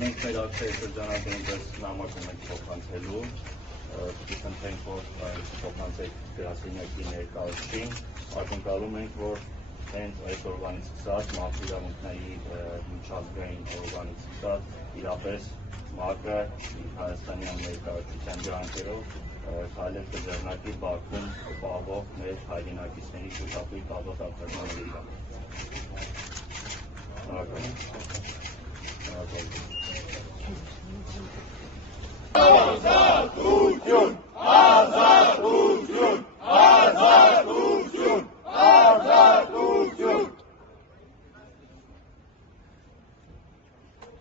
Մենք մեր ակցիայի շրջանակում նամակում ենք փոխանցելու, կխնդրենք, որ փոխանցեք գրասենյակի ներկայացուցիչին, ակնկալում ենք, որ հենց այս օրվանից սկսած մարդու իրավունքների միջազգային օրվանից սկսած իրապես ՄԱԿ-ը Հայաստանյան ներկայացության ջանքերով քայլեր կձեռնարկի Բաքվում պահվող մեր հայրենակիցների շոշափույթ ազատ արձակման իրավունք։